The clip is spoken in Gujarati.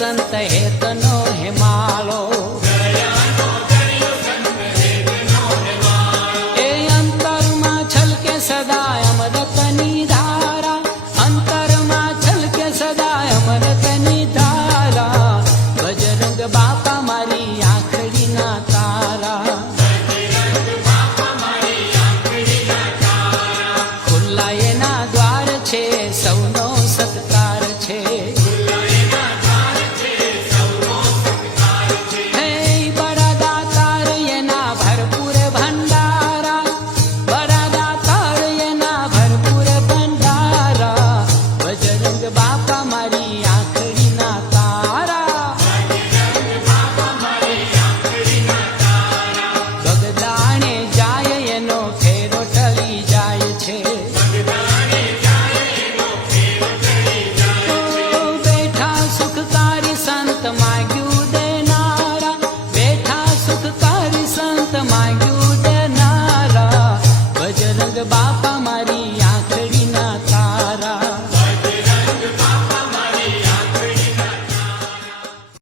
સંત હેતનો હિમાલો. એ અંતરમાં છલકે સદા અમરતની ધારા. અંતરમાં છલકે સદા અમરતની ધારા. બજરંગ બાપા મારી આંખડીના તારા. ખુલ્લા એના દ્વાર છે, સૌનો સત્કાર છે. બાપા મારી આંખ